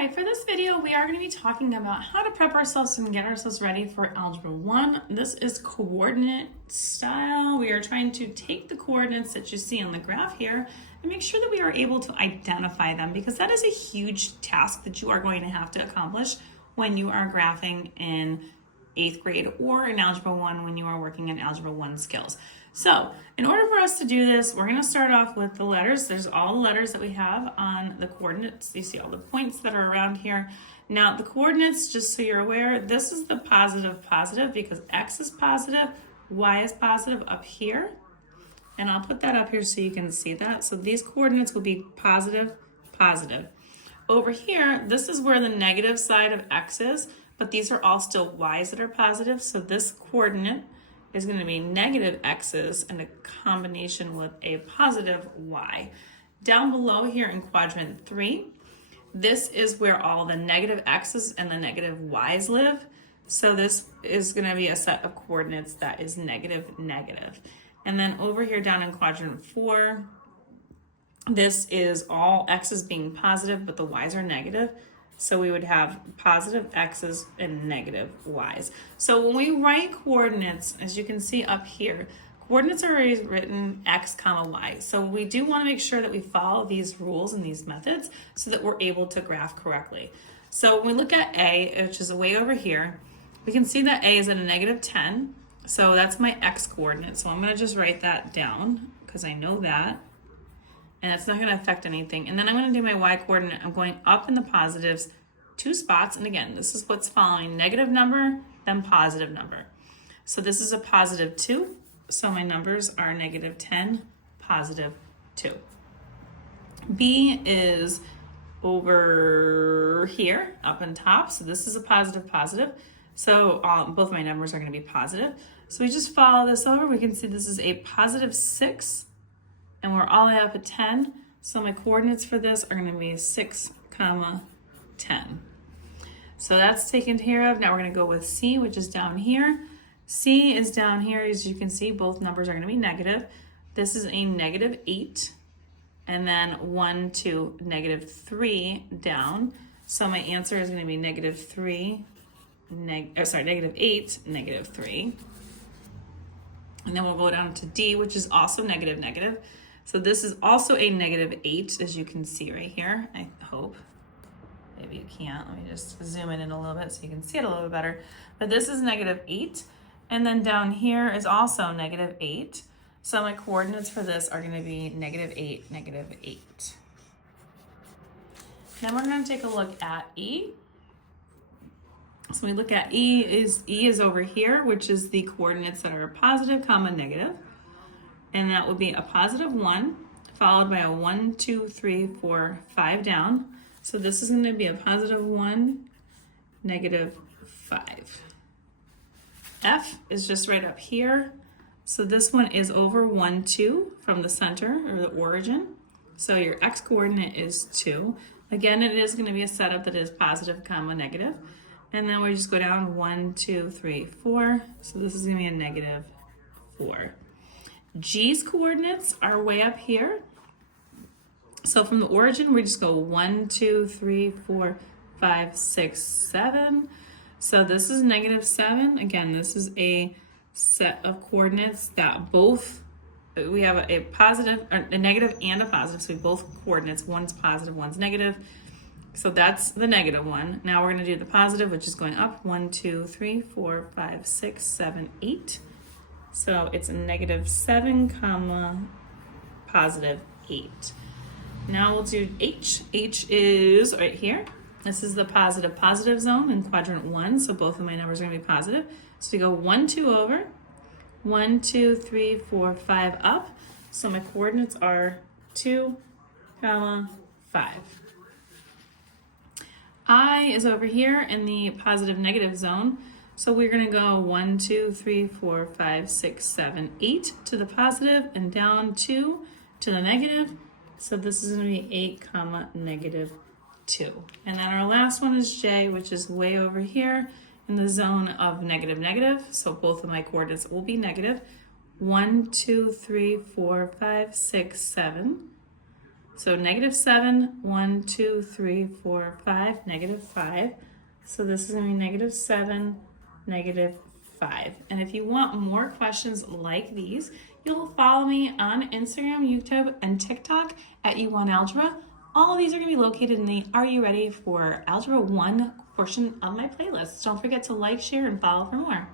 Alright, for this video we are going to be talking about how to prep ourselves and get ourselves ready for Algebra 1. This is coordinate style. We are trying to take the coordinates that you see on the graph here and make sure that we are able to identify them, because that is a huge task that you are going to have to accomplish when you are graphing in 8th grade or in Algebra 1 when you are working in Algebra 1 skills. So in order for us to do this, we're going to start off with the letters. There's all the letters that we have on the coordinates. You see all the points that are around here. Now the coordinates, just so you're aware, this is the positive because X is positive, Y is positive up here. And I'll put that up here so you can see that. So these coordinates will be positive, positive. Over here, this is where the negative side of X is, but these are all still Y's that are positive. So this coordinate is going to be negative X's in a combination with a positive Y. Down below here in quadrant 3, this is where all the negative X's and the negative Y's live. So this is going to be a set of coordinates that is negative, negative. And then over here down in quadrant 4, this is all X's being positive, but the Y's are negative. So we would have positive X's and negative Y's. So when we write coordinates, as you can see up here, coordinates are always written X comma Y. So we do want to make sure that we follow these rules and these methods so that we're able to graph correctly. So when we look at A, which is way over here, we can see that A is at a negative 10. So that's my X coordinate. So I'm going to just write that down because I know that. And it's not going to affect anything. And then I'm going to do my Y coordinate. I'm going up in the positives 2 spots. And again, this is what's following negative number, then positive number. So this is a positive 2. So my numbers are negative 10, positive 2. B is over here, up on top. So this is a positive, positive. So both my numbers are going to be positive. So we just follow this over. We can see this is a positive 6. And we're all the way up at 10. So my coordinates for this are going to be 6, 10. So that's taken care of. Now we're going to go with C, which is down here. C is down here. As you can see, both numbers are going to be negative. This is a negative 8. And then 1 to negative 3 down. So my answer is going to be negative 8, negative 3. And then we'll go down to D, which is also negative, negative. So this is also a negative 8, as you can see right here, I hope. Maybe you can't. Let me just zoom in a little bit so you can see it a little bit better. But this is negative 8. And then down here is also negative 8. So my coordinates for this are going to be negative 8, negative 8. Then we're going to take a look at E. So we look at E is over here, which is the coordinates that are positive, comma, negative. And that would be a positive 1, followed by a 1, 2, 3, 4, 5 down. So this is going to be a positive 1, negative 5. F is just right up here. So this one is over 1, 2 from the center or the origin. So your X coordinate is 2. Again, it is going to be a setup that is positive, comma, negative. And then we just go down 1, 2, 3, 4. So this is going to be a negative 4. G's coordinates are way up here. So from the origin, we just go 1, 2, 3, 4, 5, 6, 7. So this is negative 7. Again, this is a set of coordinates that both, we have a positive, a negative and a positive. So both coordinates, one's positive, one's negative. So that's the negative one. Now we're going to do the positive, which is going up 1, 2, 3, 4, 5, 6, 7, 8. So it's a negative 7, comma, positive 8. Now we'll do H. H is right here. This is the positive, positive zone in quadrant 1. So both of my numbers are going to be positive. So we go 1, 2 over, 1, 2, 3, 4, 5 up. So my coordinates are 2, comma, 5. I is over here in the positive, negative zone. So we're going to go 1, 2, 3, 4, 5, 6, 7, 8 to the positive and down 2 to the negative. So this is going to be 8, comma, negative 2. And then our last one is J, which is way over here in the zone of negative, negative. So both of my coordinates will be negative. 1, 2, 3, 4, 5, 6, 7. So -7, 1, 2, 3, 4, 5, -5. So this is going to be -7, -5. And if you want more questions like these, you'll follow me on Instagram, YouTube, and TikTok at YouWantAlgebra. All of these are going to be located in the Are You Ready for Algebra 1 portion of my playlist. Don't forget to like, share, and follow for more.